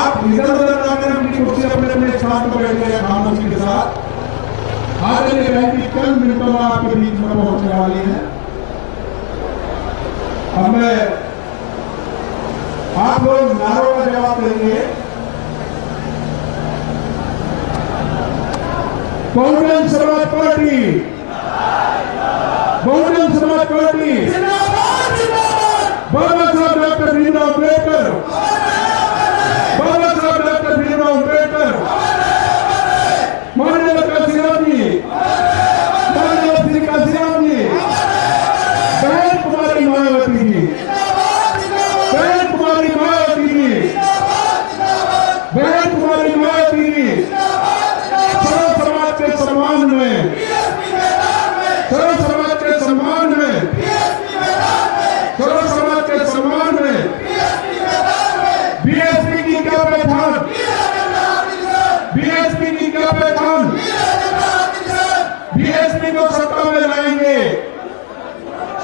आप इधर उधर जाकर अपनी कुर्सी अपने अपने स्थान पर बैठ गए खामोशी के साथ। आगे बहन की चंद मिनटों में आपके बीच में पहुंचने वाली है। अब मैं आप लोग नारों का जवाब देंगे। बहुजन समाज पार्टी, बहुजन समाज पार्टी, बाबा साहब डॉक्टर भीमराव अम्बेडकर, बाबा साहब डॉक्टर भीमराव अम्बेडकर, माननीय काशीराम जी, माननीय श्री काशीराम जी, बहन कुमारी मायावती जी, बहन कुमारी मायावती जी, बहन कुमारी मायावती जी, सर्व समाज के सम्मान में, सर्व समाज के सम्मान में, सर्व समाज के सम्मान में बीएसपी की क्या पहचान, बीएसपी की क्या पहचान, बीएसपी को सत्ता में लाएंगे,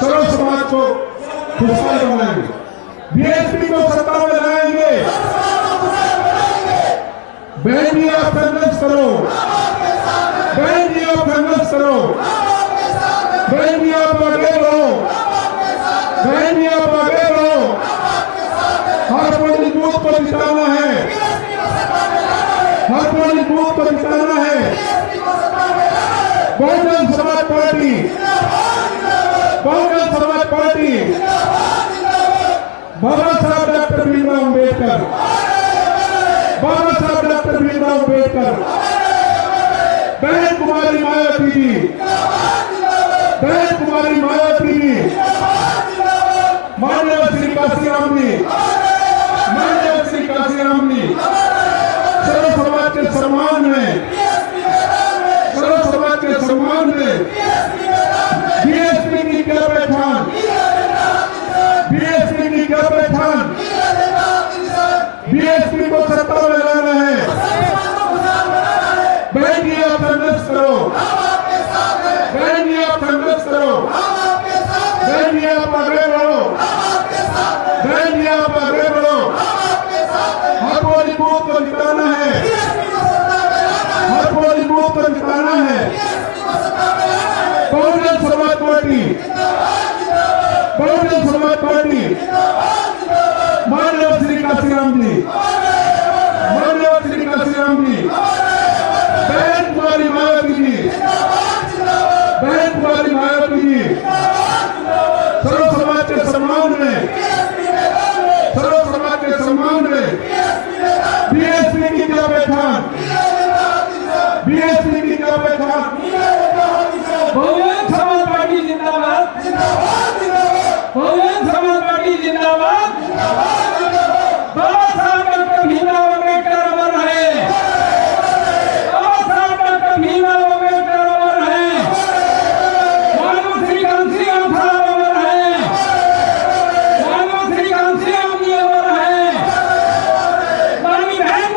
सर्व समाज को खुशहाल बनाएंगे, बीएसपी को सत्ता में लाएंगे। बहन जी आप संघर्ष करो, बहन जी आप संघर्ष करो, बहन जी आप आगे रहो, बहन जी आप आगे रहो। हर कोई बूथ को जिताना है, हर कोई बूथ को जिताना है। बहुजन समाज पार्टी, बहुजन समाज पार्टी, बाबा साहब डॉक्टर भीमराव अम्बेडकर, बाबा साहब डॉक्टर भीमराव अम्बेडकर, बहन कुमारी मायावती जी, बहन कुमारी मायावती जी, माननीय श्री काशीराम जी, माननीय श्री काशीराम जी, सर्व समाज के सम्मान में, सर्व समाज के सम्मान में बीएसपी की क्या पहचान, बीएसपी की क्या पहचान, बीएसपी को सत्ता में लाना है। बहन जी आप संघर्ष करो, बहन जी आप संघर्ष करो, बहन जी आप आगे बढ़ो, बहन जी आप आगे बढ़ो। हर कोई बूथ को जिताना है, हर कोई बूथ को जिताना है। बहुजन समाज पार्टी, बहुजन समाज पार्टी, माननीय श्री काशीराम जी, माननीय श्री काशीराम जी, बहन कुमारी मायावती जी, बहन कुमारी मायावती जी, सर्व समाज के सम्मान में, सर्व समाज के सम्मान में बीएसपी की क्या पहचान, बीएसपी की क्या पहचान। बहुजन समाज पार्टी जिंदाबाद, बहुजन समाज पार्टी जिंदाबाद, बाबा साहब डॉक्टर भीमराव अम्बेडकर अमर रहे, बाबा साहब डॉक्टर भीमराव अम्बेडकर अमर रहे, माननीय श्री काशीराम साहब अमर रहे, माननीय श्री काशीराम जी अमर रहे, माननीय बहन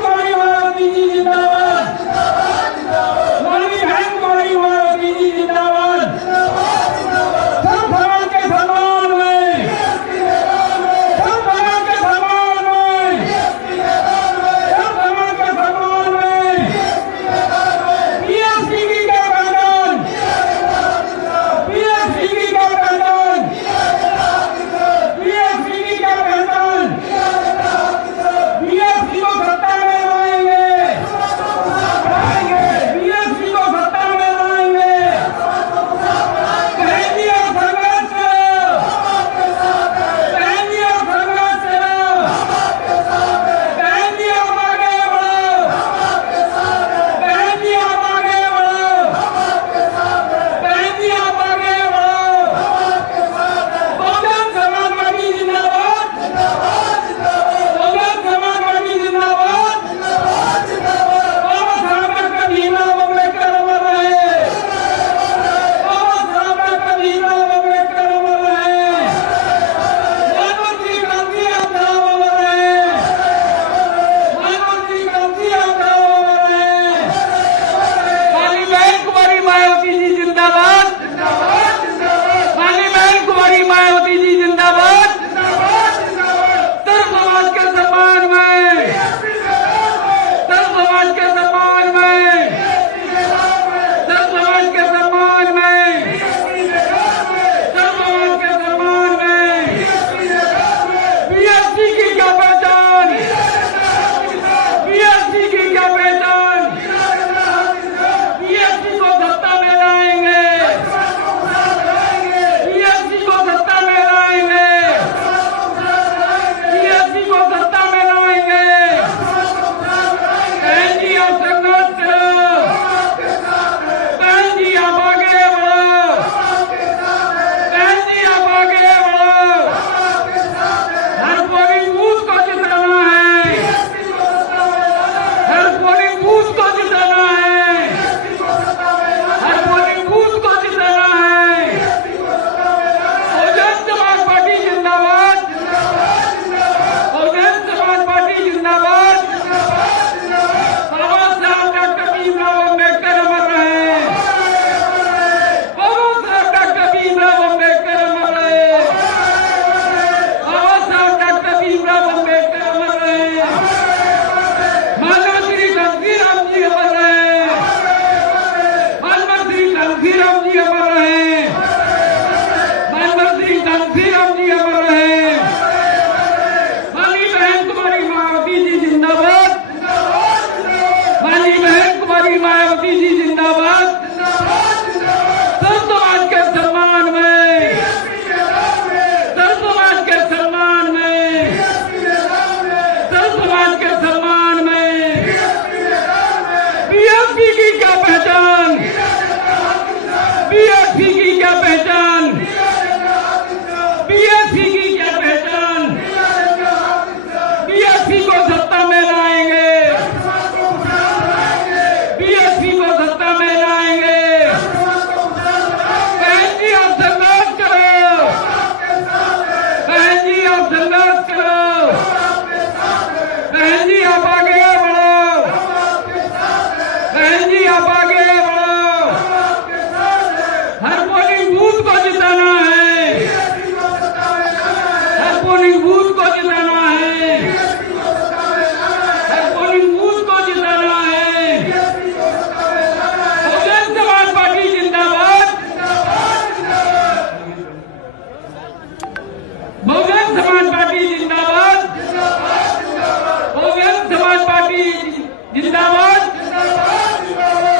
मायावती जिंदाबाद,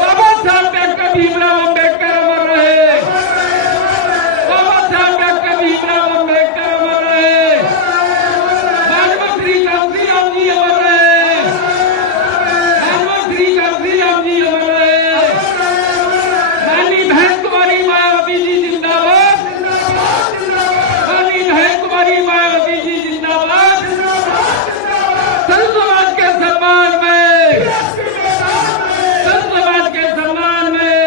बाबा साहब डॉक्टर भीमराव अम्बेडकर अमर रहे, बाबा साहब डॉक्टर भीमराव अम्बेडकर अमर रहे, भागवत श्री कांसी राम जी अमर रहे, भागवत श्री कांसी राम जी अमर रहे, रानी बहन कुमारी मायावती जी जिंदाबाद, रानी बहन कुमारी मायावती जी जिंदाबाद, संत समाज के सम्मान में, संत समाज के सम्मान में।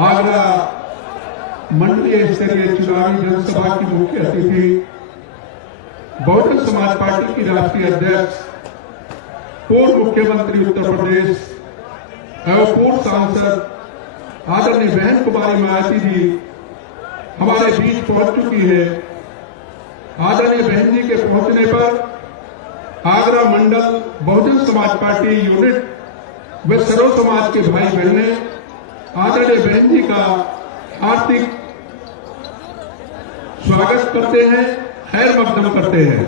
आगरा मंडलीय स्तरीय चुनावी जनसभा की मुख्य अतिथि बहुजन समाज पार्टी की राष्ट्रीय अध्यक्ष, पूर्व मुख्यमंत्री उत्तर प्रदेश एवं पूर्व सांसद आदरणीय बहन कुमारी मायावती जी हमारे बीच पहुंच चुकी है। आदरणीय बहन जी के पहुंचने पर आगरा मंडल बहुजन समाज पार्टी यूनिट व सर्व समाज के भाई बहने आदरणीय बहन जी का हार्दिक स्वागत करते हैं, खैर मकदम करते हैं।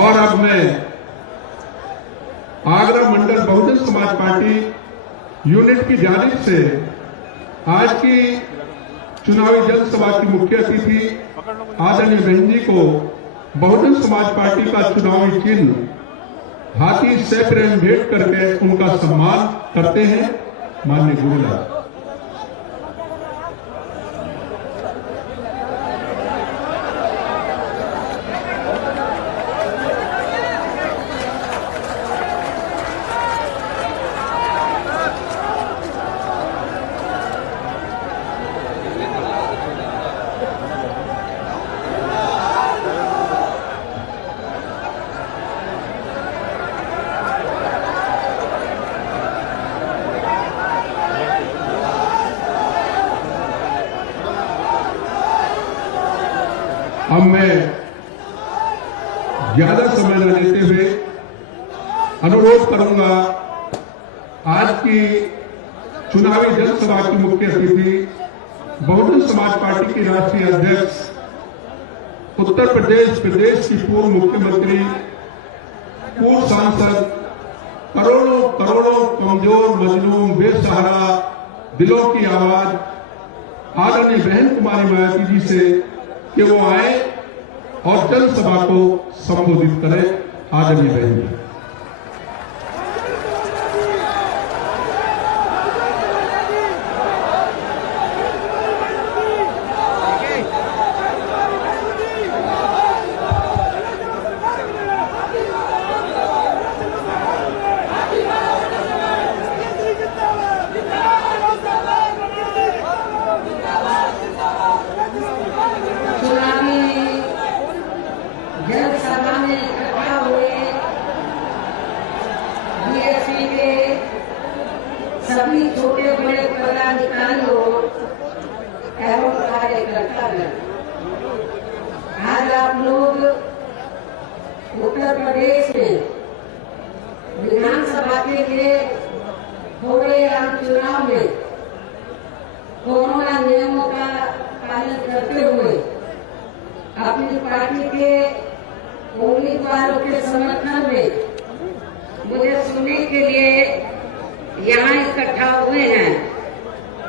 और अब मैं आगरा मंडल बहुजन समाज पार्टी यूनिट की जानिब से आज की चुनावी जनसभा की मुख्य अतिथि आदरणीय बहन जी को बहुजन समाज पार्टी का चुनावी चिन्ह हाथी सैकड़े भेंट करके उनका सम्मान करते हैं। माननीय गुरुलाल। अब मैं ज्यादा समय न लेते हुए अनुरोध करूंगा आज की चुनावी जनसभा की मुख्य अतिथि बहुजन समाज पार्टी की राष्ट्रीय अध्यक्ष, उत्तर प्रदेश की पूर्व मुख्यमंत्री, पूर्व सांसद, करोड़ों करोड़ों कमजोर मजलूम बेसहारा दिलों की आवाज आदरणीय बहन कुमारी मायावती जी से कि वो आए और जनसभा को संबोधित करें। आदरणीय बहन जी। जनसभा में इकट्ठा हुए बीएसपी के सभी छोटे बड़े पदाधिकारियों एवं कार्यकर्तागण, आज आप लोग उत्तर प्रदेश में विधानसभा के लिए हो रहे आम चुनाव में कोरोना नियमों का पालन करते हुए अपनी पार्टी के उम्मीदवारों के समर्थन में मुझे सुनने के लिए यहाँ इकट्ठा हुए हैं,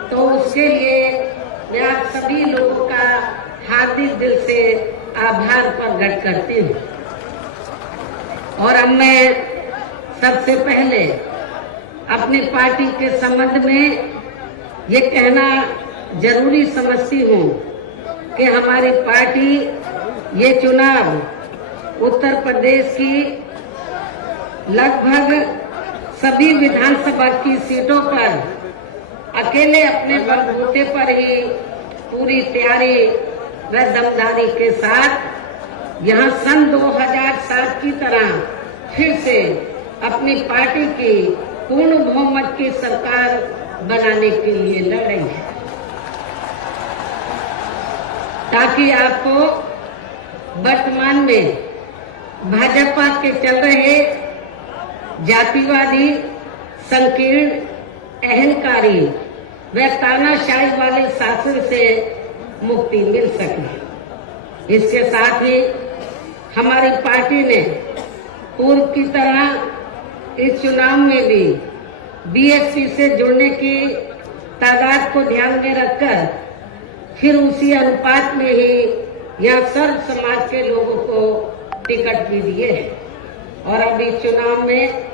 तो उसके लिए मैं आप सभी लोगों का हार्दिक दिल से आभार प्रकट करती हूँ। और अब मैं सबसे पहले अपनी पार्टी के संबंध में ये कहना जरूरी समझती हूँ कि हमारी पार्टी ये चुनाव उत्तर प्रदेश की लगभग सभी विधानसभा की सीटों पर अकेले अपने बलबूते पर ही पूरी तैयारी व दमदारी के साथ यहाँ सन 2007 की तरह फिर से अपनी पार्टी की पूर्ण बहुमत की सरकार बनाने के लिए लड़ रही है, ताकि आपको वर्तमान में भाजपा के चल रहे जातिवादी, संकीर्ण, अहंकारी व तानाशाही वाले शासन से मुक्ति मिल सके। इसके साथ ही हमारी पार्टी ने पूर्व की तरह इस चुनाव में भी बीएसपी से जुड़ने की तादाद को ध्यान में रखकर फिर उसी अनुपात में ही यहाँ सर्व समाज के लोगों को टिकट भी दिए हैं। और अब इस चुनाव में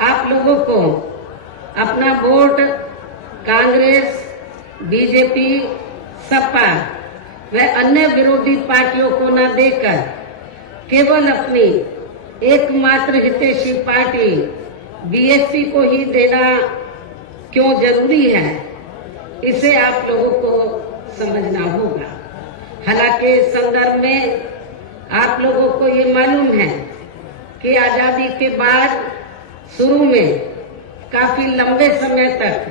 आप लोगों को अपना वोट कांग्रेस, बीजेपी, सपा व अन्य विरोधी पार्टियों को न देकर केवल अपनी एकमात्र हितैषी पार्टी बीएसपी को ही देना क्यों जरूरी है, इसे आप लोगों को समझना होगा। हालांकि इस संदर्भ में आप लोगों को ये मालूम है कि आजादी के बाद शुरू में काफी लंबे समय तक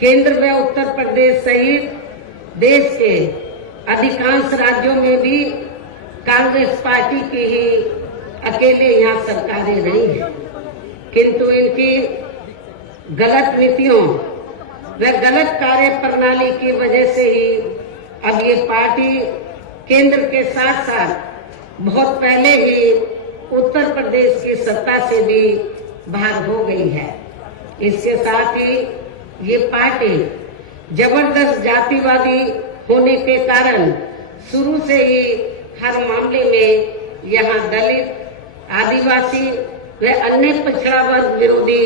केंद्र व उत्तर प्रदेश सहित देश के अधिकांश राज्यों में भी कांग्रेस पार्टी की ही अकेले यहाँ सरकारें रही हैं, किंतु इनकी गलत नीतियों व गलत कार्य प्रणाली की वजह से ही अब ये पार्टी केंद्र के साथ साथ बहुत पहले ही उत्तर प्रदेश की सत्ता से भी बाहर हो गई है। इसके साथ ही ये पार्टी जबरदस्त जातिवादी होने के कारण शुरू से ही हर मामले में यहाँ दलित, आदिवासी व अन्य पिछड़ा वर्ग विरोधी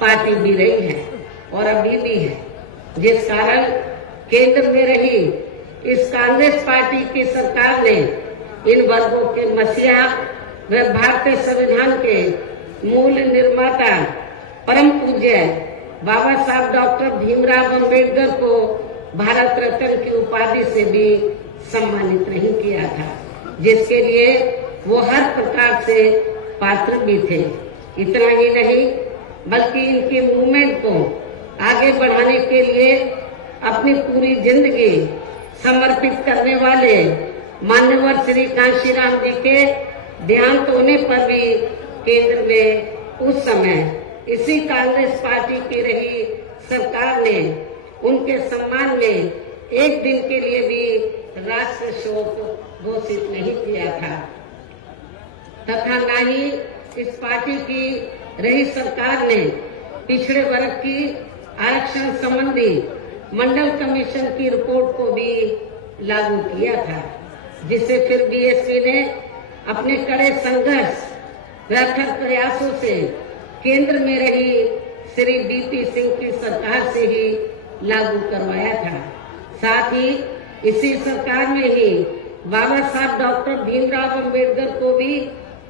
पार्टी भी रही है और अभी भी है, जिस कारण केंद्र में रही इस कांग्रेस पार्टी की सरकार ने इन वर्गों के मसीहा व भारतीय संविधान के मूल निर्माता परम पूज्य बाबा साहब डॉक्टर भीमराव अंबेडकर को भारत रत्न की उपाधि से भी सम्मानित नहीं किया था, जिसके लिए वो हर प्रकार से पात्र भी थे। इतना ही नहीं बल्कि इनकी मूवमेंट को आगे बढ़ाने के लिए अपनी पूरी जिंदगी समर्पित करने वाले मान्यवर श्री कांशीराम जी के देहांत होने पर भी केंद्र में उस समय इसी कांग्रेस पार्टी की रही सरकार ने उनके सम्मान में एक दिन के लिए भी राष्ट्रीय शोक घोषित नहीं किया था, तथा न ही इस पार्टी की रही सरकार ने पिछड़े वर्ग की आरक्षण संबंधी मंडल कमीशन की रिपोर्ट को भी लागू किया था, जिसे फिर बीएसपी ने अपने कड़े संघर्ष व अथक प्रयासों से केंद्र में रही श्री बीपी सिंह की सरकार से ही लागू करवाया था। साथ ही इसी सरकार में ही बाबा साहब डॉक्टर भीमराव अंबेडकर को भी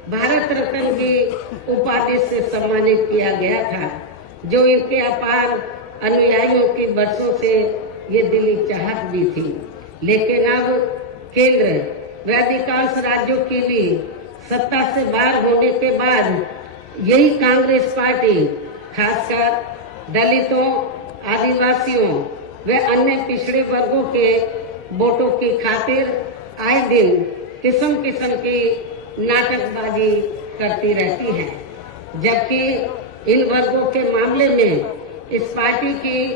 भारत रत्न की उपाधि से सम्मानित किया गया था, जो इनके अपार अनुयायियों की बरसों से ये दिली चाहत भी थी। लेकिन अब केंद्र व अधिकांश राज्यों की भी सत्ता से बाहर होने के बाद यही कांग्रेस पार्टी खासकर दलितों, आदिवासियों व अन्य पिछड़े वर्गों के वोटों की खातिर आए दिन किस्म किस्म की नाटकबाजी करती रहती है, जबकि इन वर्गों के मामले में इस पार्टी की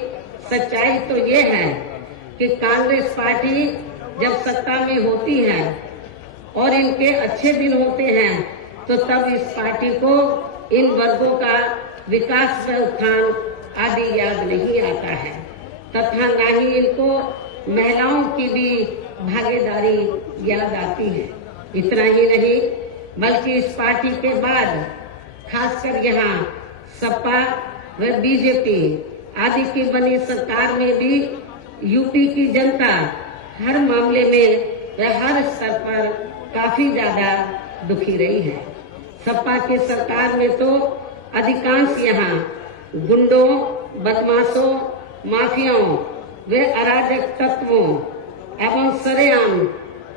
सच्चाई तो ये है कि कांग्रेस पार्टी जब सत्ता में होती है और इनके अच्छे दिन होते हैं तो तब इस पार्टी को इन वर्गों का विकास व उत्थान आदि याद नहीं आता है, तथा न ही इनको महिलाओं की भी भागीदारी याद आती है। इतना ही नहीं बल्कि इस पार्टी के बाद खासकर यहाँ सपा व बीजेपी आदि की बनी सरकार में भी यूपी की जनता हर मामले में व हर स्तर पर काफी ज्यादा दुखी रही है। सपा की सरकार में तो अधिकांश यहाँ गुंडों, बदमाशों, माफियाओं व अराजक तत्वों एवं सरेआम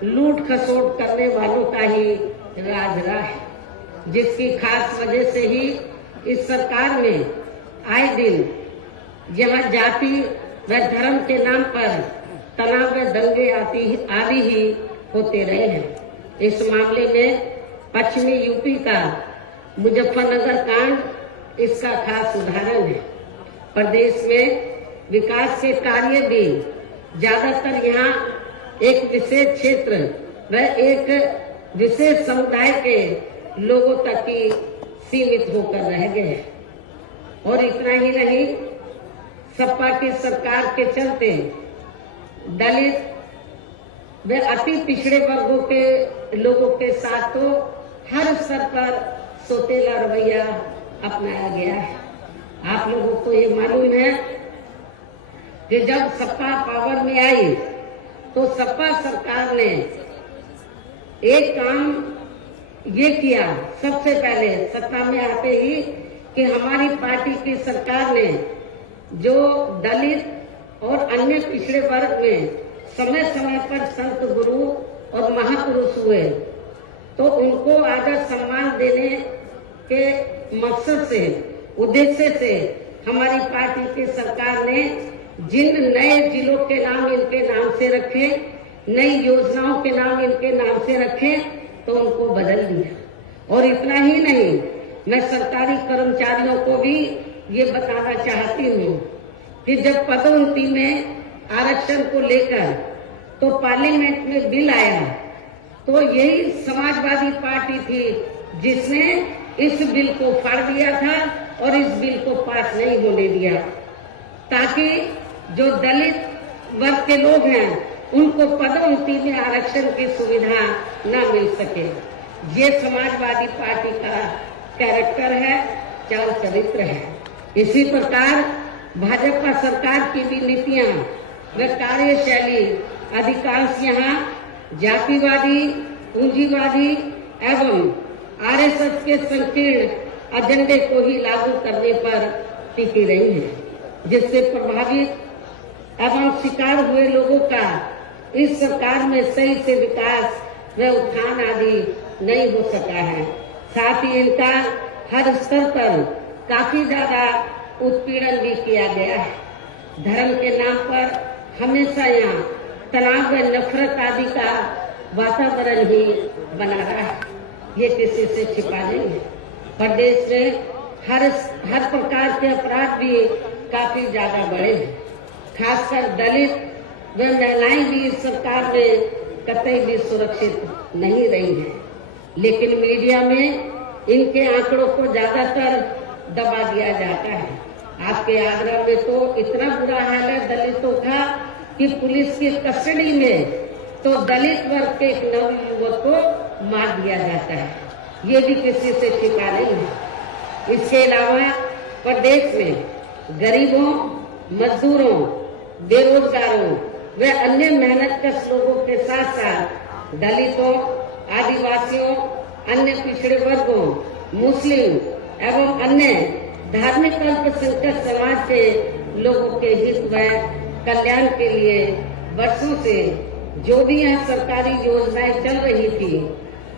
लूट खसोट करने वालों का ही राज रहा है, जिसकी खास वजह से ही इस सरकार में आए दिन यहाँ जाति व धर्म के नाम पर तनाव व दंगे आदि ही होते रहे हैं। इस मामले में पश्चिमी यूपी का मुजफ्फरनगर कांड इसका खास उदाहरण है। प्रदेश में विकास के कार्य भी ज्यादातर यहाँ एक विशेष क्षेत्र व एक विशेष समुदाय के लोगों तक ही सीमित होकर रह गए हैं। और इतना ही नहीं, सपा की सरकार के चलते दलित व अति पिछड़े वर्गों के लोगों के साथ तो हर स्तर पर सोतेला रवैया अपनाया गया है। आप लोगों को ये मालूम है कि जब सपा पावर में आई तो सपा सरकार ने एक काम ये किया सबसे पहले सत्ता में आते ही कि हमारी पार्टी की सरकार ने जो दलित और अन्य पिछड़े वर्ग में समय समय पर संत गुरु और महापुरुष हुए तो उनको आदर सम्मान देने के मकसद से उद्देश्य से हमारी पार्टी की सरकार ने जिन नए जिलों के नाम इनके नाम से रखे, नई योजनाओं के नाम इनके नाम से रखे तो उनको बदल दिया। और इतना ही नहीं, मैं सरकारी कर्मचारियों को भी ये बताना चाहती हूँ कि जब पदोन्नति में आरक्षण को लेकर तो पार्लियामेंट में बिल आया तो यही समाजवादी पार्टी थी जिसने इस बिल को फाड़ दिया था और इस बिल को पास नहीं होने दिया, ताकि जो दलित वर्ग के लोग हैं उनको पदोन्नति में आरक्षण की सुविधा न मिल सके। ये समाजवादी पार्टी का कैरेक्टर है, चाल चरित्र है। इसी प्रकार भाजपा सरकार की भी नीतियां व कार्यशैली अधिकांश यहाँ जातिवादी, पूंजीवादी एवं आरएसएस के संकीर्ण एजेंडे को ही लागू करने पर टिकी रही है, जिससे प्रभावित एवं शिकार हुए लोगों का इस सरकार में सही से विकास व उत्थान आदि नहीं हो सका है। साथ ही इनका हर स्तर पर काफी ज्यादा उत्पीड़न भी किया गया है। धर्म के नाम पर हमेशा यहाँ तनाव व नफरत आदि का वातावरण ही बना रहा है, ये किसी से छिपा नहीं है। प्रदेश में हर प्रकार के अपराध भी काफी ज्यादा बढ़े हैं। खासकर दलित व महिलाएं भी इस सरकार में कतई भी सुरक्षित नहीं रही हैं। लेकिन मीडिया में इनके आंकड़ों को ज्यादातर दबा दिया जाता है। आपके आगरा में तो इतना बुरा हाल है दलितों का कि पुलिस की कस्टडी में तो दलित वर्ग के एक नवयुवक को मार दिया जाता है, ये भी किसी से छिपा नहीं है। इसके अलावा प्रदेश में गरीबों, मजदूरों, बेरोजगारों व अन्य मेहनतकश लोगों के साथ साथ दलितों, आदिवासियों, अन्य पिछड़े वर्गों, मुस्लिम एवं अन्य धार्मिक अल्पसंख्यक समाज के लोगों के हित व कल्याण के लिए वर्षों से जो भी यहाँ सरकारी योजनाएं चल रही थी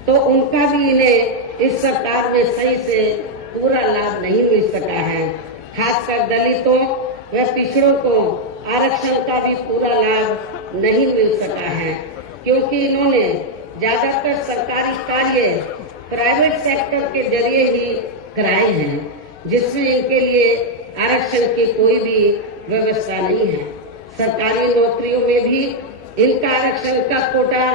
तो उनका भी इन्हें इस सरकार में सही से पूरा लाभ नहीं मिल सका है। खासकर दलितों व पिछड़ों को आरक्षण का भी पूरा लाभ नहीं मिल सका है, क्योंकि इन्होंने ज्यादातर सरकारी कार्य प्राइवेट सेक्टर के जरिए ही कराए हैं, जिसमें इनके लिए आरक्षण की कोई भी व्यवस्था नहीं है। सरकारी नौकरियों में भी इनका आरक्षण का कोटा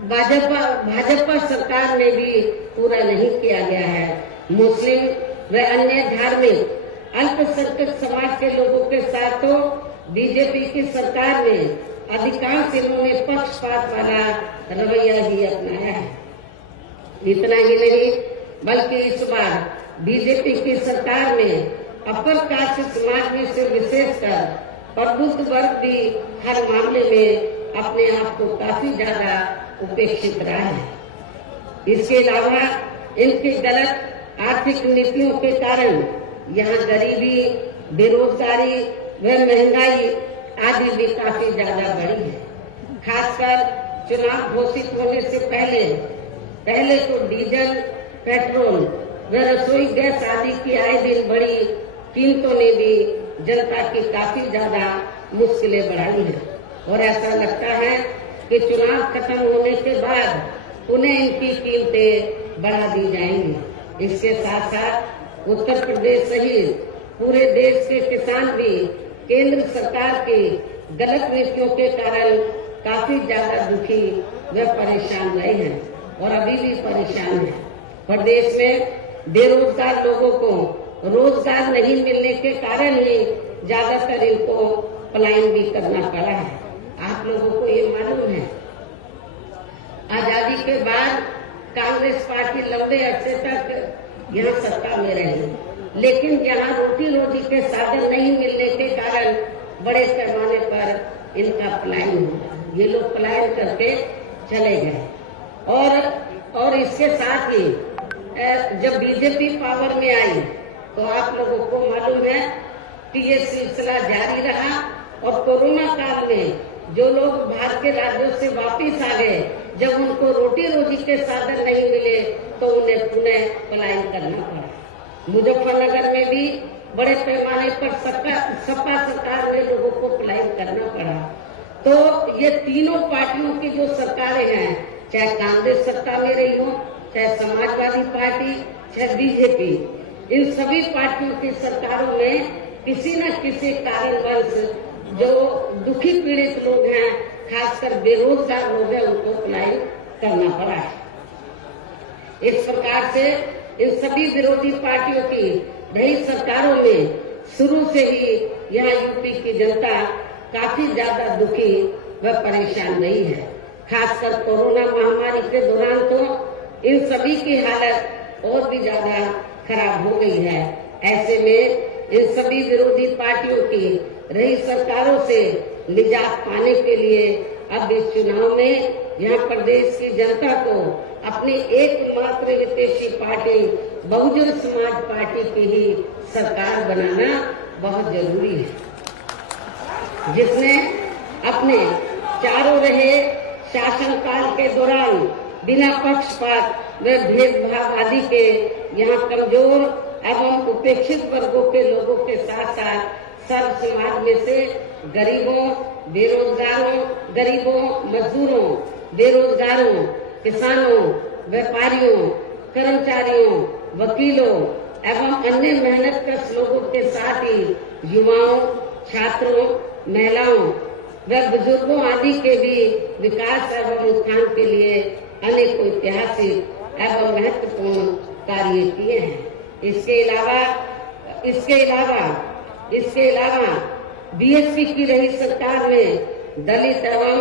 भाजपा सरकार में भी पूरा नहीं किया गया है। मुस्लिम व अन्य धार्मिक अल्पसंख्यक समाज के लोगों के साथ तो बीजेपी की सरकार में अधिकांश इन्होंने पक्षपात वाला रवैया ही अपनाया है। इतना ही नहीं, बल्कि इस बार बीजेपी की सरकार में अपर कास्ट समाज में से विशेषकर प्रबुद्ध वर्ग भी हर मामले में अपने आप को काफी ज्यादा उपेक्षित रहा है। इसके अलावा इनकी गलत आर्थिक नीतियों के कारण यहाँ गरीबी, बेरोजगारी व महंगाई आदि भी काफी ज्यादा बढ़ी है। खासकर चुनाव घोषित होने से पहले तो डीजल, पेट्रोल व रसोई गैस आदि की आए दिन बढ़ी कीमतों ने भी जनता की काफी ज्यादा मुश्किलें बढ़ाई हैं। और ऐसा लगता है कि चुनाव खत्म होने के बाद उन्हें इनकी कीमतें बढ़ा दी जाएंगी। इसके साथ साथ उत्तर प्रदेश सहित पूरे देश के किसान भी केंद्र सरकार की गलत नीतियों के कारण काफी ज्यादा दुखी व परेशान रहे हैं और अभी भी परेशान हैं। प्रदेश में बेरोजगार लोगों को रोजगार नहीं मिलने के कारण ही ज्यादातर इनको पलायन भी करना पड़ा है। आप लोगों को ये मालूम है, आजादी के बाद कांग्रेस पार्टी लंबे अरसे तक यहाँ सत्ता में रही, लेकिन यहाँ रोटी रोटी के साधन नहीं मिलने के कारण बड़े पैमाने पर इनका पलायन हुआ। ये लोग पलायन करके चले गए और इसके साथ ही जब बीजेपी पावर में आई तो आप लोगों को मालूम है कि ये सिलसिला जारी रहा और कोरोना काल में जो लोग बाहर के राज्यों से वापिस आ गए, जब उनको रोटी रोटी के साधन नहीं मिले तो उन्हें पुनः पलायन करना पड़ा। मुजफ्फरनगर में भी बड़े पैमाने पर सपा सरकार में लोगों को पलायन करना पड़ा। तो ये तीनों पार्टियों की जो सरकारें हैं, चाहे कांग्रेस सत्ता में रही हो, चाहे समाजवादी पार्टी, चाहे बीजेपी, इन सभी पार्टियों की सरकारों में किसी न किसी कारणवश जो दुखी पीड़ित लोग हैं, खासकर बेरोजगार लोग हैं, उनको पलायन करना पड़ा है। इस प्रकार से इन सभी विरोधी पार्टियों की रही सरकारों में शुरू से ही यहाँ यूपी की जनता काफी ज्यादा दुखी व परेशान रही है। खासकर कोरोना महामारी के दौरान तो इन सभी की हालत और भी ज्यादा खराब हो गई है। ऐसे में इन सभी विरोधी पार्टियों की रही सरकारों से निजात पाने के लिए अब इस चुनाव में यहाँ प्रदेश की जनता को अपनी एकमात्र विदेशी पार्टी बहुजन समाज पार्टी की ही सरकार बनाना बहुत जरूरी है, जिसने अपने चारों रहे शासनकाल के दौरान बिना पक्षपात व भेदभाव आदि के यहाँ कमजोर एवं उपेक्षित वर्गों के लोगों के साथ साथ सर्व समाज में से गरीबों, मजदूरों, बेरोजगारों, किसानों, व्यापारियों, कर्मचारियों, वकीलों एवं अन्य मेहनतकश लोगों के साथ ही युवाओं, छात्रों, महिलाओं व बुजुर्गों आदि के भी विकास एवं उत्थान के लिए अनेक ऐतिहासिक एवं महत्वपूर्ण कार्य किए हैं। इसके अलावा बीएसपी की रही सरकार में दलित एवं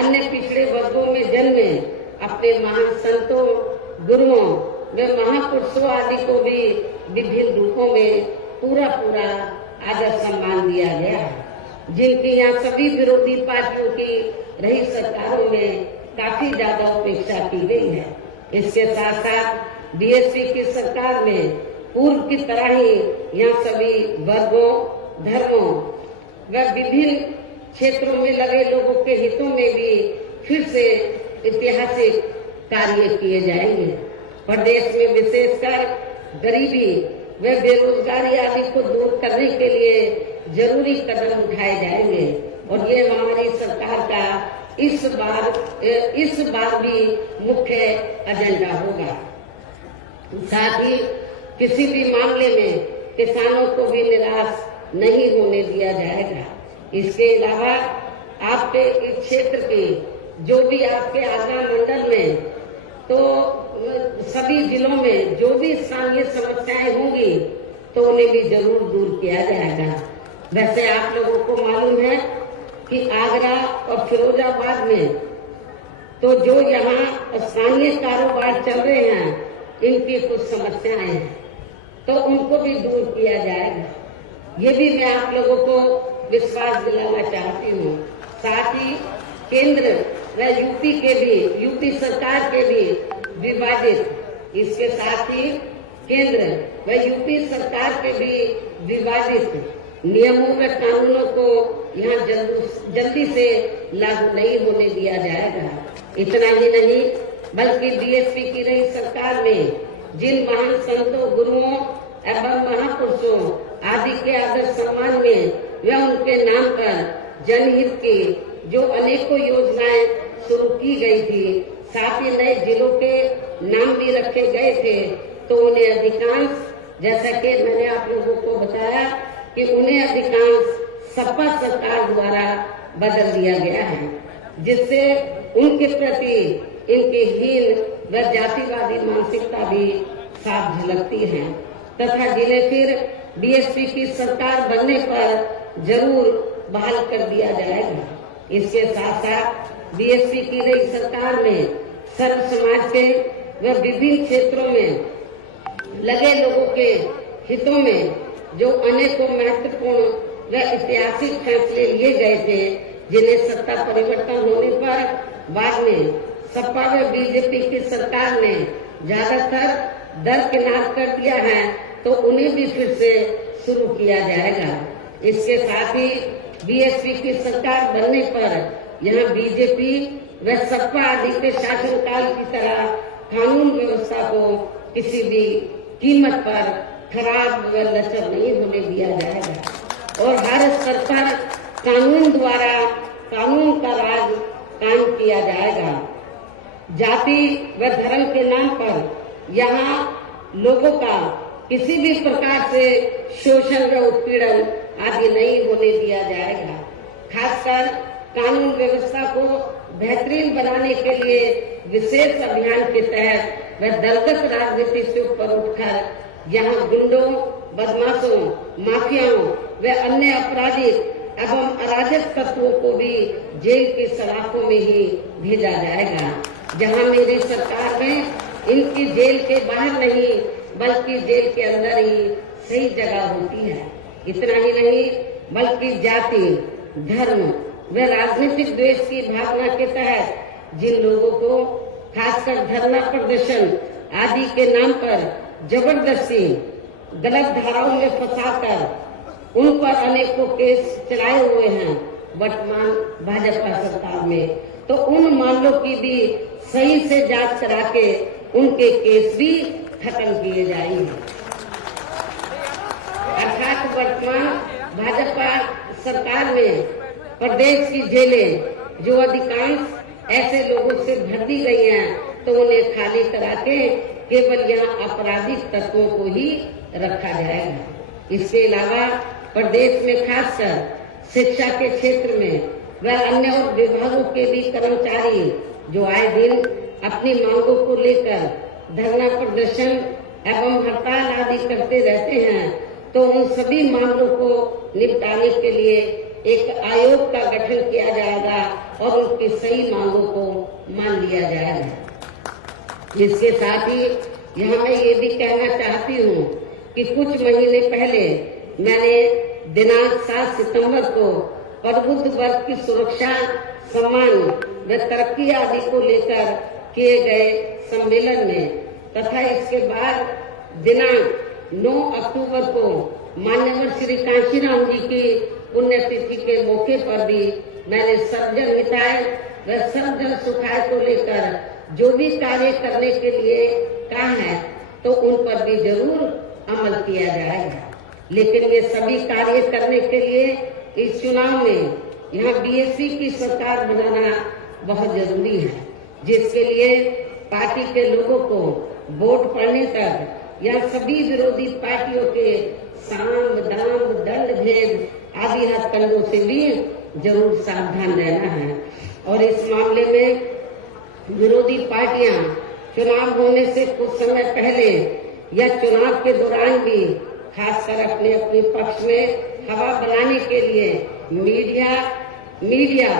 अन्य पिछड़े वर्गों में जन्मे अपने महान संतों, गुरुओं व महापुरुषों आदि को भी विभिन्न रूपों में पूरा आदर सम्मान दिया गया है, जिनकी यहाँ सभी विरोधी पार्टियों की रही सरकारों में काफी ज्यादा उपेक्षा की गई है। इसके साथ साथ बीएसपी की सरकार में पूर्व की तरह ही यहाँ सभी वर्गों, धर्मों व विभिन्न क्षेत्रों में लगे लोगों के हितों में भी फिर से ऐतिहासिक कार्य किए जाएंगे। प्रदेश में विशेषकर गरीबी व बेरोजगारी आदि को दूर करने के लिए जरूरी कदम उठाए जाएंगे और ये हमारी सरकार का इस बार भी मुख्य एजेंडा होगा। साथ ही किसी भी मामले में किसानों को भी निराश नहीं होने दिया जाएगा। इसके अलावा आपके इस क्षेत्र के जो भी आपके आगरा मंडल में तो सभी जिलों में जो भी स्थानीय समस्याएं होंगी तो उन्हें भी जरूर दूर किया जाएगा। वैसे आप लोगों को मालूम है कि आगरा और फिरोजाबाद में तो जो यहाँ स्थानीय कारोबार चल रहे हैं, इनकी कुछ समस्याएं हैं तो उनको भी दूर किया जाएगा। ये भी मैं आप लोगों को विश्वास दिलाना चाहती हूँ। साथ ही केंद्र व यूपी सरकार के भी विवादित, इसके साथ ही केंद्र व यूपी सरकार के भी विवादित नियमों व कानूनों को यहाँ जल्दी से लागू नहीं होने दिया जाएगा। इतना ही नहीं बल्कि बीएसपी की रही सरकार में जिन महान संतों, गुरुओं एवं महापुरुषों आदि के आदर सम्मान में व उनके नाम पर जनहित की जो अनेकों योजनाएं शुरू की गई थी, साथ ही नए जिलों के नाम भी रखे गए थे, तो उन्हें अधिकांश जैसा कि मैंने आप लोगों को बताया कि उन्हें अधिकांश सपा सरकार द्वारा बदल दिया गया है, जिससे उनके प्रति इनकी हीन व जातिवादी मानसिकता भी साफ झलकती है तथा जिन्हें फिर बीएसपी की सरकार बनने पर जरूर बहाल कर दिया जाएगा। इसके साथ साथ बीएसपी की नई सरकार में सर्व समाज के व विभिन्न क्षेत्रों में लगे लोगों के हितों में जो अनेकों महत्वपूर्ण व ऐतिहासिक फैसले लिए गए थे, जिन्हें सत्ता परिवर्तन होने पर बाद में सपा व बीजेपी की सरकार ने ज्यादातर दरकिनार कर दिया है, तो उन्हें भी फिर से शुरू किया जाएगा। इसके साथ ही बीएसपी की सरकार बनने पर यहाँ बीजेपी व सपा आदि के शासनकाल की तरह कानून व्यवस्था को किसी भी कीमत पर खराब व लचर नहीं होने दिया जाएगा और हर स्तर पर कानून द्वारा कानून का राज कायम किया जाएगा। जाति व धर्म के नाम पर यहाँ लोगों का किसी भी प्रकार से शोषण व उत्पीड़न आदि नहीं होने दिया जाएगा। खासकर कानून व्यवस्था को बेहतरीन बनाने के लिए विशेष अभियान के तहत व दलगत राजनीति से ऊपर उठकर यहाँ गुंडों, बदमाशों, माफियाओं व अन्य आपराधिक एवं अराजक तत्वों को भी जेल की सलाखों में ही भेजा जाएगा। जहां मेरी सरकार में इनकी जेल के बाहर नहीं बल्कि जेल के अंदर ही सही जगह होती है। इतना ही नहीं बल्कि जाति, धर्म व राजनीतिक द्वेष की भावना के तहत जिन लोगों को खासकर धरना प्रदर्शन आदि के नाम पर जबरदस्ती गलत धाराओं में फंसाकर उन पर अनेकों केस चलाए हुए हैं वर्तमान भाजपा सरकार में, तो उन मामलों की भी सही से जांच करा के उनके केस भी खत्म किए जाएंगे। अर्थात वर्तमान भाजपा सरकार में प्रदेश की जेलें जो अधिकांश ऐसे लोगों से भर दी गई हैं, तो उन्हें खाली करा के केवल यहाँ आपराधिक तत्वों को ही रखा जाएगा। इसके अलावा प्रदेश में खासकर शिक्षा के क्षेत्र में व अन्य और विभागों के भी कर्मचारी जो आए दिन अपनी मांगों को लेकर धरना प्रदर्शन एवं हड़ताल आदि करते रहते हैं, तो उन सभी मामलों को निपटाने के लिए एक आयोग का गठन किया जाएगा और उनकी सही मांगों को मान लिया जाएगा। इसके साथ ही यहाँ मैं ये भी कहना चाहती हूँ कि कुछ महीने पहले मैंने दिनांक 7 सितंबर को प्रबुद्ध वर्ग की सुरक्षा, सम्मान व तरक्की आदि को लेकर किए गए सम्मेलन में तथा इसके बाद दिनांक 9 अक्टूबर को माननीय श्री कांशीराम जी की पुण्यतिथि के मौके पर भी मैंने सर्वजन हिताय व सर्वजन सुखाय को लेकर जो भी कार्य करने के लिए कहा है, तो उन पर भी जरूर अमल किया जाएगा। लेकिन ये सभी कार्य करने के लिए इस चुनाव में यहाँ बीएसपी की सरकार बनाना बहुत जरूरी है, जिसके लिए पार्टी के लोगों को वोट पड़ने तक यहाँ सभी विरोधी पार्टियों के साम दाम दंड भेद आदि हथकंडों से भी जरूर सावधान रहना है। और इस मामले में विरोधी पार्टियां चुनाव होने से कुछ समय पहले या चुनाव के दौरान भी खासकर अपने अपने पक्ष में हवा बनाने के लिए मीडिया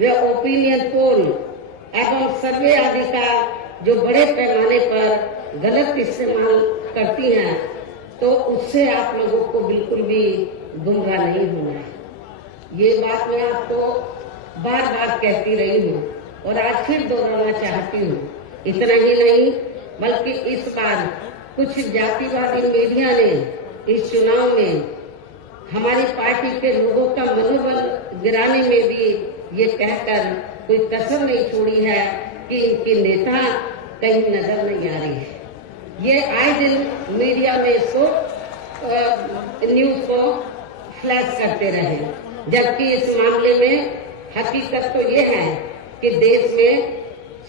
व ओपिनियन पोल एवं सर्वे आदि का जो बड़े पैमाने पर गलत इस्तेमाल करती हैं, तो उससे आप लोगों को बिल्कुल भी गुमराह नहीं होना है। ये बात मैं आपको बार बार कहती रही हूँ और आज फिर दोहराना चाहती हूँ। इतना ही नहीं बल्कि इस बार कुछ जातिवादी मीडिया ने इस चुनाव में हमारी पार्टी के लोगों का मनोबल गिराने में भी ये कहकर कोई कसर नहीं छोड़ी है कि इनके नेता कहीं नजर नहीं आ रही है। ये आए दिन मीडिया में इसको न्यूज को फ्लैश करते रहे, जबकि इस मामले में हकीकत तो ये है कि देश में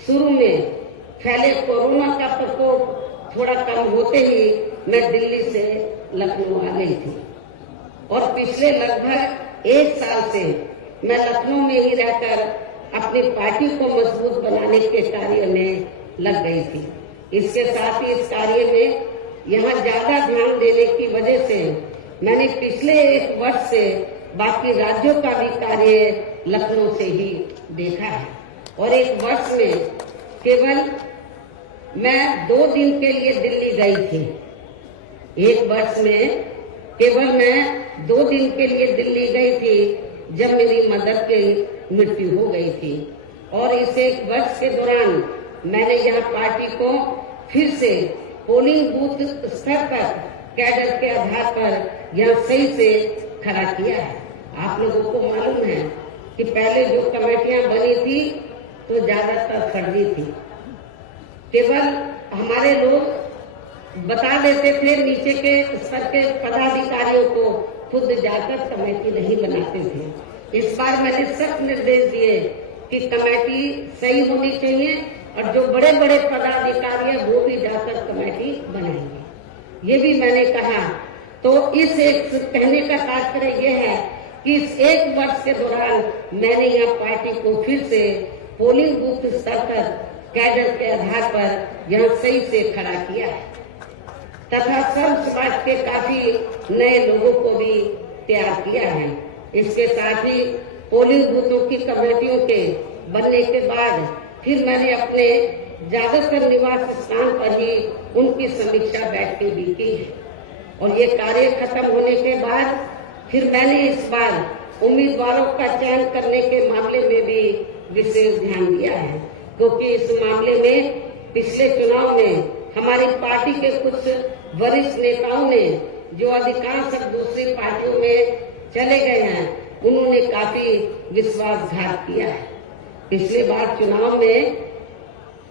शुरू में फैले कोरोना का प्रकोप थोड़ा कम होते ही मैं दिल्ली से लखनऊ आ गई थी और पिछले लगभग 1 साल से मैं लखनऊ में ही रहकर अपनी पार्टी को मजबूत बनाने के कार्य में लग गई थी। इसके साथ ही इस कार्य में यहाँ ज्यादा ध्यान देने की वजह से मैंने पिछले 1 वर्ष से बाकी राज्यों का भी कार्य लखनऊ से ही देखा है और 1 वर्ष में केवल मैं 2 दिन के लिए दिल्ली गई थी। 1 वर्ष में केवल मैं 2 दिन के लिए दिल्ली गई थी जब मेरी मदर की मृत्यु हो गई थी और इस 1 वर्ष के दौरान मैंने यहाँ पार्टी को फिर से पोलिंग बूथ स्तर तक कैडर के आधार पर यहाँ सही से खड़ा किया है। आप लोगों को मालूम है कि पहले जो कमेटियां बनी थी तो ज्यादातर फर्जी थी। केवल हमारे लोग बता देते थे, नीचे के स्तर के पदाधिकारियों को खुद जाकर कमेटी नहीं बनाते थे। इस बार मैंने सख्त निर्देश दिए कि कमेटी सही होनी चाहिए और जो बड़े बड़े पदाधिकारी हैं वो भी जाकर कमेटी बनाएंगे, ये भी मैंने कहा। तो इस एक कहने का तात्पर्य यह है कि इस 1 वर्ष के दौरान मैंने यहाँ पार्टी को फिर से पोलिंग बूथ स्तर पर कैडर के आधार पर यहाँ सही से खड़ा किया है तथा सर्व समाज के काफी नए लोगों को भी तैयार किया है। इसके साथ ही पोलिंग बूथों की कमेटियों के बनने के बाद फिर मैंने अपने ज्यादातर निवास स्थान पर ही उनकी समीक्षा बैठकें भी की है और ये कार्य खत्म होने के बाद फिर मैंने इस बार उम्मीदवारों का चयन करने के मामले में भी विशेष ध्यान दिया है, क्योंकि इस मामले में पिछले चुनाव में हमारी पार्टी के कुछ वरिष्ठ नेताओं ने जो अधिकांश अब दूसरी पार्टियों में चले गए हैं, उन्होंने काफी विश्वासघात किया है। पिछले बार चुनाव में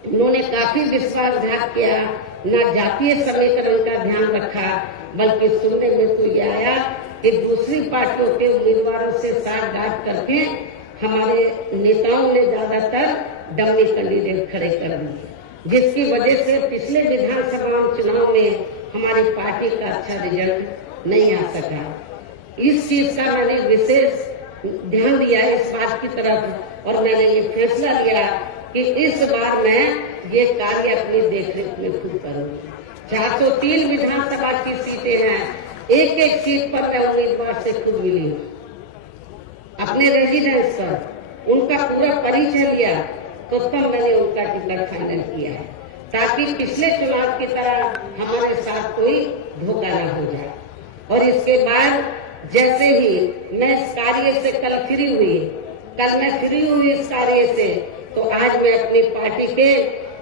उन्होंने काफी विश्वासघात किया, न जातीय समीकरण का ध्यान रखा, बल्कि सुनने में तो ये आया कि दूसरी पार्टियों के उम्मीदवारों से साठगांठ करके हमारे नेताओं ने ज्यादातर डमी कैंडिडेट खड़े कर दिए, जिसकी वजह से पिछले विधानसभा चुनाव में हमारी पार्टी का अच्छा रिजल्ट नहीं आ सका। इस चीज का मैंने विशेष ध्यान दिया इस बात की तरफ और मैंने ये फैसला लिया कि इस बार मैं ये कार्य अपनी देखरेख में खुद करूंगी। 403 विधानसभा की सीटें हैं, एक सीट पर मैं उम्मीदवार से खुद मिली हूँ, अपने रेजिडेंस पर उनका पूरा परिचय लिया तो तब मैंने उनका टिकट फाइनल किया है, ताकि पिछले चुनाव की तरह हमारे साथ कोई धोखा न हो जाए। और इसके बाद जैसे ही मैं इस कार्य से कल मैं फ्री हुई इस कार्य से, तो आज मैं अपनी पार्टी के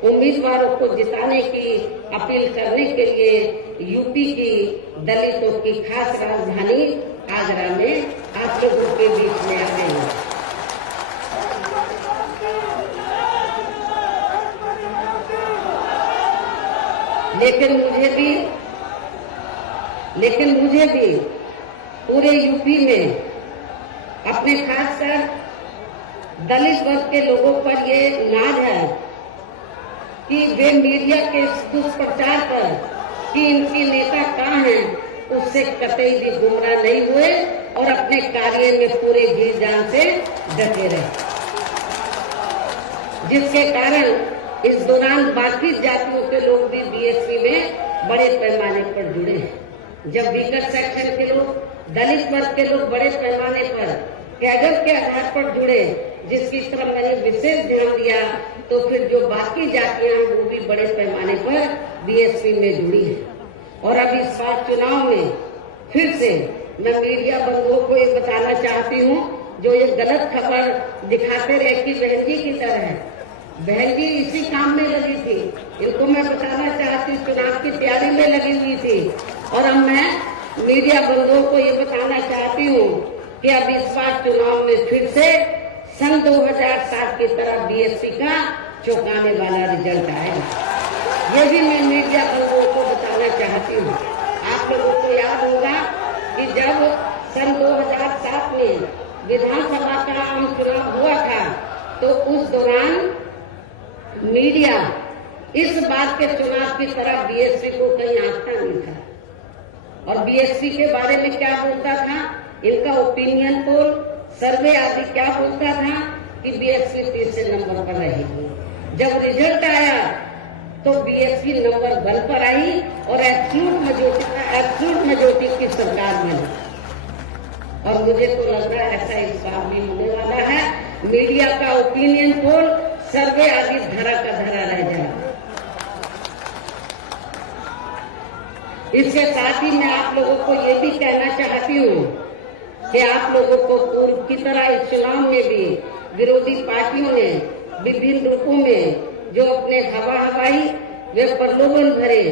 उम्मीदवारों को जिताने की अपील करने के लिए यूपी की दलितों की खास राजधानी आगरा में आप लोगों के बीच में आ गई हूँ। लेकिन मुझे भी पूरे यूपी में अपने खासकर दलित वर्ग के लोगों पर ये नाज है कि वे मीडिया के दुष्प्रचार पर कि इनके नेता कहाँ हैं उससे कतई भी गुमराह नहीं हुए और अपने कार्य में पूरे जी जान से डटे रहे, जिसके कारण इस दौरान बाकी जातियों के लोग भी बीएसपी में बड़े पैमाने पर जुड़े हैं। जब वीकर सेक्शन के लोग, दलित वर्ग के लोग बड़े पैमाने पर कैडर के आधार पर जुड़े, जिसकी तरफ मैंने विशेष ध्यान दिया, तो फिर जो बाकी जातियां वो भी बड़े पैमाने पर बीएसपी में जुड़ी है। और अब इस बार चुनाव में फिर से मैं मीडिया बंधुओं को ये बताना चाहती हूँ, जो ये गलत खबर दिखाते रहे कि बहन जी की तरह है, बहन जी इसी काम में लगी थी, इनको मैं बताना चाहती हूँ चुनाव की तैयारी में लगी हुई थी। और अब मैं मीडिया बंधुओं को ये बताना चाहती हूँ कि अब इस बार चुनाव में फिर से सन 2007 की तरह बीएसपी का चौंकाने वाला रिजल्ट आएगा। ये भी मैं मीडिया बंधुओं को बताना चाहती हूँ। आप लोगों को याद होगा कि जब सन 2007 में विधानसभा का आम चुनाव हुआ था, तो उस दौरान मीडिया इस बार के चुनाव की तरह बीएसपी को कहीं आंकता नहीं था। और बीएसपी के बारे में क्या बोलता था, इनका ओपिनियन पोल, सर्वे आदि क्या बोलता था कि बीएसपी तीसरे नंबर पर रहेगी। जब रिजल्ट आया तो बीएसपी नंबर 1 पर आई और एब्सोल्यूट मेजॉरिटी की सरकार बनी। और मुझे तो लग रहा है ऐसा इस बार भी होने वाला है। मीडिया का ओपिनियन पोल, सर्वे आदि धरा का धरा रह जाएगा। इसके साथ ही मैं आप लोगों को ये भी कहना चाहती हूँ कि आप लोगों को पूर्व की तरह इस चुनाव में भी विरोधी पार्टियों ने विभिन्न रूपों में जो अपने हवाई व प्रलोभन भरे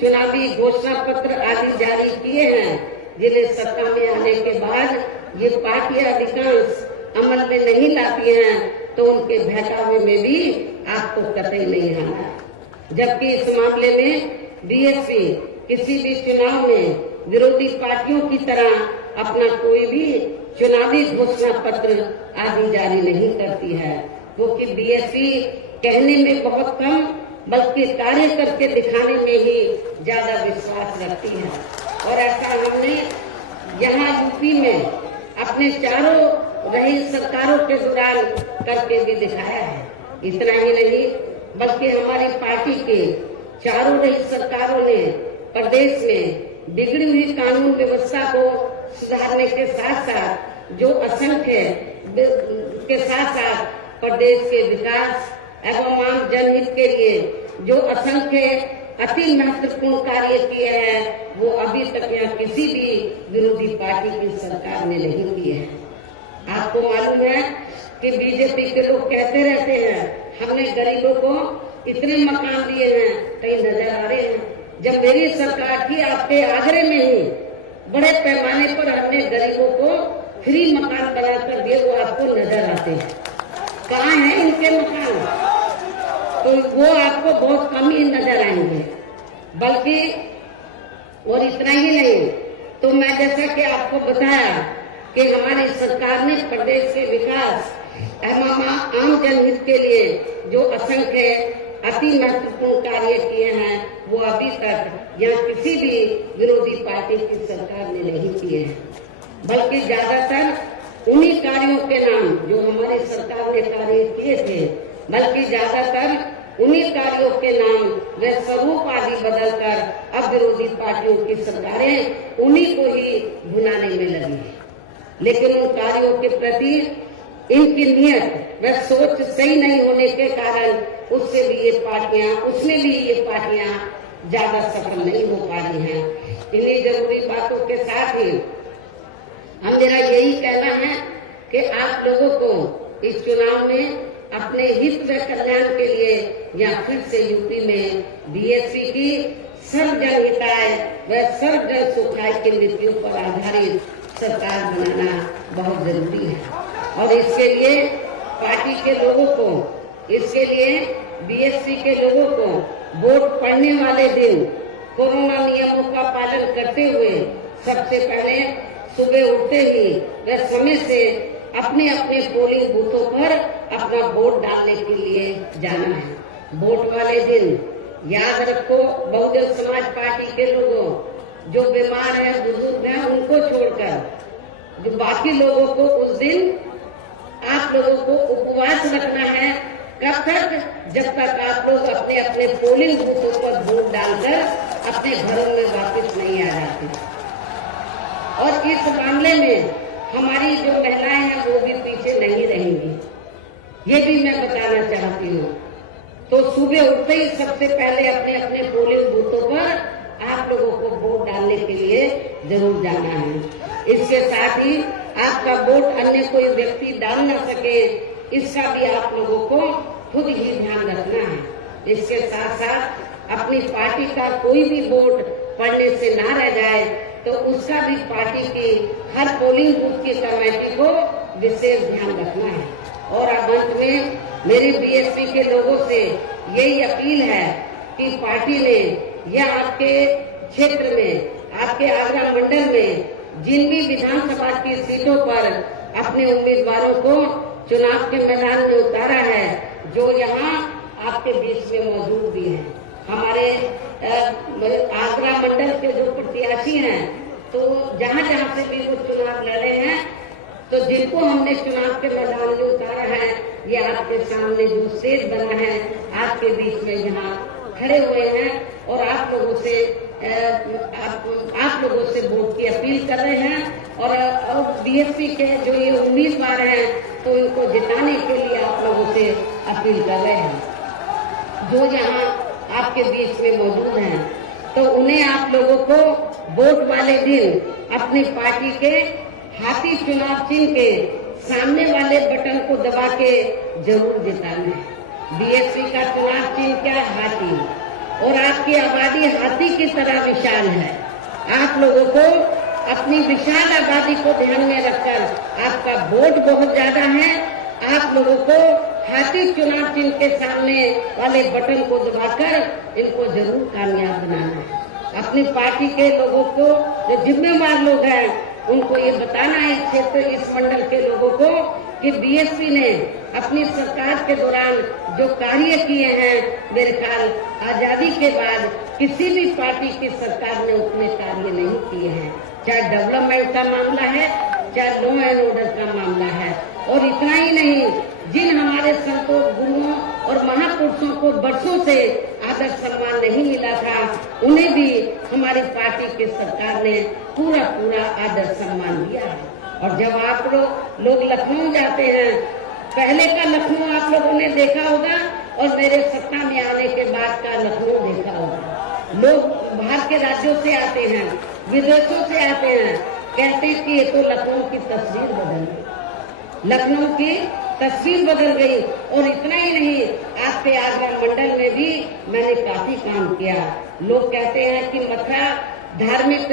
चुनावी घोषणा पत्र आदि जारी किए हैं, जिन्हें सत्ता में आने के बाद ये पार्टियां अधिकांश अमल में नहीं लाती हैं, तो उनके बहकावे में भी आपको कतई नहीं आना। जबकि इस मामले में बीएसपी किसी भी चुनाव में विरोधी पार्टियों की तरह अपना कोई भी चुनावी घोषणा पत्र आदि जारी नहीं करती है, क्योंकि बीएसपी कहने में बहुत कम बल्कि कार्य करके दिखाने में ही ज्यादा विश्वास रखती है। और ऐसा हमने यहाँ यूपी में अपने चारों रही सरकारों के दौरान करके भी दिखाया है। इतना ही नहीं बल्कि हमारी पार्टी के चारों रही सरकारों ने प्रदेश में बिगड़ी हुई कानून व्यवस्था को सुधारने के साथ साथ जो असंख्य के साथ साथ प्रदेश के विकास एवं आम जनहित के लिए जो असंख्य अति महत्वपूर्ण कार्य किए हैं, वो अभी तक यहाँ किसी भी विरोधी पार्टी की सरकार ने नहीं किए हैं। आपको मालूम है कि बीजेपी के लोग कहते रहते हैं हमने गरीबों को इतने मकान दिए हैं, कहीं नजर आ रहे हैं। जब मेरी सरकार थी आपके आगरे में ही बड़े पैमाने पर हमने गरीबों को फ्री मकान बनाकर दिए, वो आपको नजर आते हैं। कहाँ हैं इनके मकान? तो वो आपको बहुत कम ही नजर आएंगे। बल्कि और इतना ही नहीं, तो मैं जैसा कि आपको बताया कि हमारी सरकार ने प्रदेश के विकास एवं आम जनहित के लिए जो असंख्य अति महत्वपूर्ण कार्य किए हैं, वो अभी तक यहाँ किसी भी विरोधी पार्टी की सरकार ने नहीं किए हैं। बल्कि ज्यादातर उन्हीं कार्यों के नाम जो हमारी सरकार ने कार्य किए थे, बल्कि ज्यादातर उन्हीं कार्यों के नाम व स्वरूप आदि बदलकर अब विरोधी पार्टियों की सरकारें उन्हीं को ही भुनाने में लगी है। लेकिन उन कार्यों के प्रति इनकी नियत व सोच सही नहीं होने के कारण उसमें भी ये पार्टियां ज्यादा सफल नहीं हो पा रही हैं। इन्हीं जरूरी बातों के साथ ही हम मेरा यही कहना है कि आप लोगों को इस चुनाव में अपने हित व कल्याण के लिए या फिर से यूपी में बीएसपी की सर्वजन हिताय व सर्वजन सुखाय की नीतियों पर आधारित सरकार बनाना बहुत जरूरी है। और इसके लिए पार्टी के लोगों को, इसके लिए बीएसपी के लोगों को वोट पड़ने वाले दिन कोरोना नियमों का पालन करते हुए सबसे पहले सुबह उठते ही व समय से अपने अपने पोलिंग बूथों पर अपना वोट डालने के लिए जाना है। वोट वाले दिन याद रखो, बहुजन समाज पार्टी के लोगों जो बीमार हैं, बुजुर्ग हैं, उनको छोड़कर जो बाकी लोगों को उस दिन आप लोगों को उपवास रखना है। कब तक? जब तक आप लोग अपने अपने पोलिंग बूथों पर वोट डालकर अपने घरों में वापस नहीं आ जाते। और इस मामले में हमारी जो महिलाएं हैं वो भी पीछे नहीं रहेंगी, ये भी मैं बताना चाहती हूँ। तो सुबह उठते ही सबसे पहले अपने अपने पोलिंग बूथों पर आप लोगों को वोट डालने के लिए जरूर जाना है। इसके साथ ही आपका वोट अन्य कोई व्यक्ति डाल न सके, इसका भी आप लोगों को खुद ही ध्यान रखना है। इसके साथ साथ अपनी पार्टी का कोई भी वोट पड़ने से ना रह जाए, तो उसका भी पार्टी की हर पोलिंग बूथ की कमेटी को विशेष ध्यान रखना है। और अब अंत में मेरी बीएसपी के लोगों से यही अपील है कि पार्टी ने यह आपके क्षेत्र में, आपके आगरा मंडल में जिन भी विधानसभा की सीटों पर अपने उम्मीदवारों को चुनाव के मैदान में उतारा है, जो यहाँ आपके बीच में मौजूद भी हैं। हमारे आगरा मंडल के जो प्रत्याशी हैं, तो जहाँ जहाँ से भी वो चुनाव लड़े हैं, तो जिनको हमने चुनाव के मैदान में उतारा है, ये आपके सामने जो स्टेज बना है, आपके बीच में यहाँ खड़े हुए हैं और आप लोगों से वोट की अपील कर रहे हैं। और बीएसपी के जो ये उम्मीदवार हैं, तो इनको जिताने के लिए आप लोगों से अपील कर रहे हैं। जो यहाँ आपके बीच में मौजूद हैं, तो उन्हें आप लोगों को वोट वाले दिन अपनी पार्टी के हाथी चुनाव चिन्ह के सामने वाले बटन को दबा के जरूर जिताना है। बीएसपी का चुनाव चिन्ह क्या है? हाथी, और आपकी आबादी हाथी की तरह विशाल है। आप लोगों को अपनी विशाल आबादी को ध्यान में रखकर, आपका वोट बहुत ज्यादा है, आप लोगों को हाथी चुनाव चिन्ह के सामने वाले बटन को दबाकर इनको जरूर कामयाब बनाना है। अपनी पार्टी के लोगों को, जो जिम्मेवार लोग हैं, उनको ये बताना है, इस क्षेत्र, इस मंडल के लोगों को, कि बीएसपी ने अपनी सरकार के दौरान जो कार्य किए हैं, मेरे ख्याल आजादी के बाद किसी भी पार्टी की सरकार ने उतने कार्य नहीं किए हैं। चाहे डेवलपमेंट का मामला है, चाहे लॉ एंड ऑर्डर का मामला है। और इतना ही नहीं, जिन हमारे संतों, गुरुओं और महापुरुषों को बरसों से आदर सम्मान नहीं मिला था, उन्हें भी हमारी पार्टी की सरकार ने पूरा आदर सम्मान दिया है। और जब आप लोग लखनऊ जाते हैं, पहले का लखनऊ आप लोगों ने देखा होगा और मेरे सत्ता में आने के बाद का लखनऊ देखा होगा। लोग बाहर के राज्यों से आते हैं, विदेशों से आते हैं, कहते हैं कि ये तो लखनऊ की तस्वीर बदल गई, लखनऊ की तस्वीर बदल गई। और इतना ही नहीं, आपके आगरा मंडल में भी मैंने काफी काम किया। लोग कहते हैं कि मथुरा धार्मिक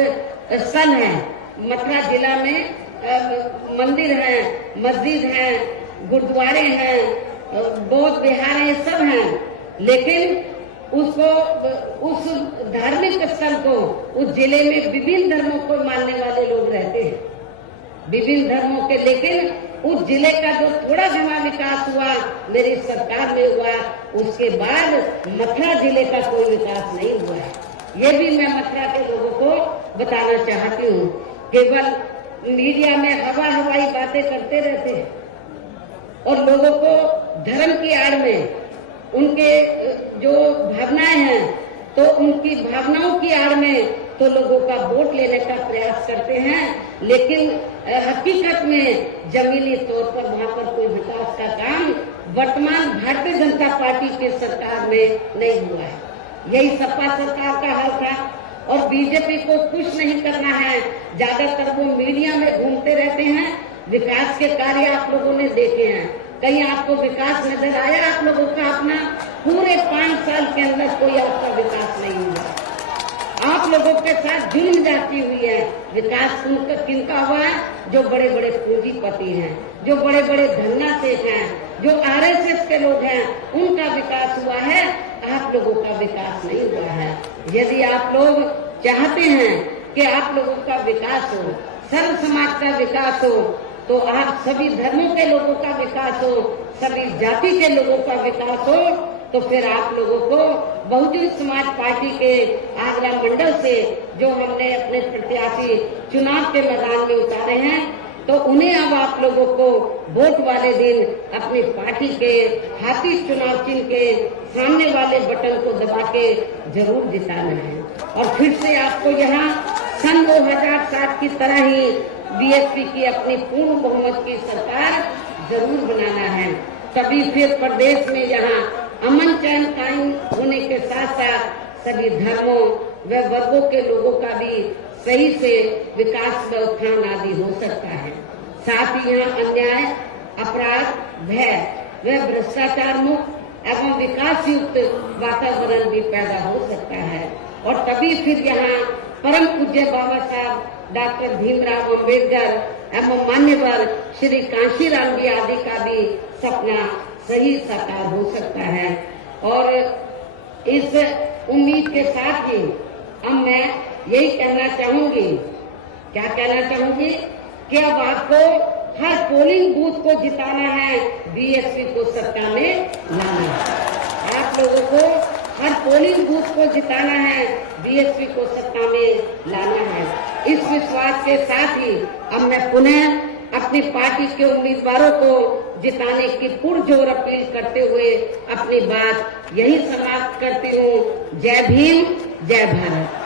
स्थल है, मथुरा जिला में मंदिर है, मस्जिद है, गुरुद्वारे हैं, बौद्ध विहार है, सब हैं, लेकिन उसको, उस धार्मिक स्थल को, उस जिले में विभिन्न धर्मों को मानने वाले लोग रहते हैं, विभिन्न धर्मों के, लेकिन उस जिले का जो थोड़ा घना विकास हुआ मेरी सरकार में हुआ, उसके बाद मथुरा जिले का कोई विकास नहीं हुआ है। ये भी मैं मथुरा के लोगों को बताना चाहती हूँ। केवल मीडिया में हवाई बातें करते रहते हैं और लोगों को धर्म की आड़ में, उनके जो भावनाएं हैं, तो उनकी भावनाओं की आड़ में तो लोगों का वोट लेने का प्रयास करते हैं, लेकिन हकीकत में जमीनी तौर पर वहाँ पर कोई विकास का काम वर्तमान भारतीय जनता पार्टी की सरकार में नहीं हुआ है। यही सपा सरकार का हाल था। और बीजेपी को कुछ नहीं करना है, ज्यादातर वो मीडिया में घूमते रहते हैं। विकास के कार्य आप लोगों ने देखे हैं, कहीं आपको विकास नजर आया आप लोगों का? अपना पूरे 5 साल के अंदर कोई आपका विकास नहीं हुआ। आप लोगों के साथ जुल्म जाती हुई है। विकास किनका हुआ है? जो बड़े बड़े पूंजीपति हैं, जो बड़े बड़े धन्ना सेठ हैं, जो आरएसएस के लोग हैं, उनका विकास हुआ है। आप लोगों का विकास नहीं हुआ है। यदि आप लोग चाहते हैं कि आप लोगों का विकास हो, सर्व समाज का विकास हो, तो आप सभी धर्मों के लोगों का विकास हो, सभी जाति के लोगों का विकास हो, तो फिर आप लोगों को बहुजन समाज पार्टी के आगरा मंडल से जो हमने अपने प्रत्याशी चुनाव के मैदान में उतारे हैं, तो उन्हें अब आप लोगों को वोट वाले दिन अपनी पार्टी के हाथी चुनाव चिन्ह के सामने वाले बटन को दबा के जरूर जिताना है। और फिर से आपको यहाँ सन 2007 की तरह ही बीएसपी की अपनी पूर्ण बहुमत की सरकार जरूर बनाना है। तभी फिर प्रदेश में यहाँ अमन चैन कायम होने के साथ साथ सभी धर्मों व वर्गों के लोगों का भी सही से विकास व उत्थान आदि हो सकता है। साथ ही यहाँ अन्याय, अपराध, भय व भ्रष्टाचार मुक्त एवं विकास युक्त वातावरण भी पैदा हो सकता है। और तभी फिर यहाँ परम पूज्य बाबा साहब डॉक्टर भीमराव अम्बेडकर एवं मान्यवर श्री कांशीराम जी आदि का भी सपना सही साकार हो सकता है। और इस उम्मीद के साथ ही अब मैं यही कहना चाहूंगी, क्या कहना चाहूंगी कि अब आपको हर पोलिंग बूथ को जिताना है, बीएसपी को सत्ता में लाना है। आप लोगों को हर पोलिंग बूथ को जिताना है, बीएसपी को सत्ता में लाना है। इस विश्वास के साथ ही अब मैं पुनः अपनी पार्टी के उम्मीदवारों को जिताने की पुरजोर अपील करते हुए अपनी बात यही समाप्त करती हूँ। जय भीम, जय भारत।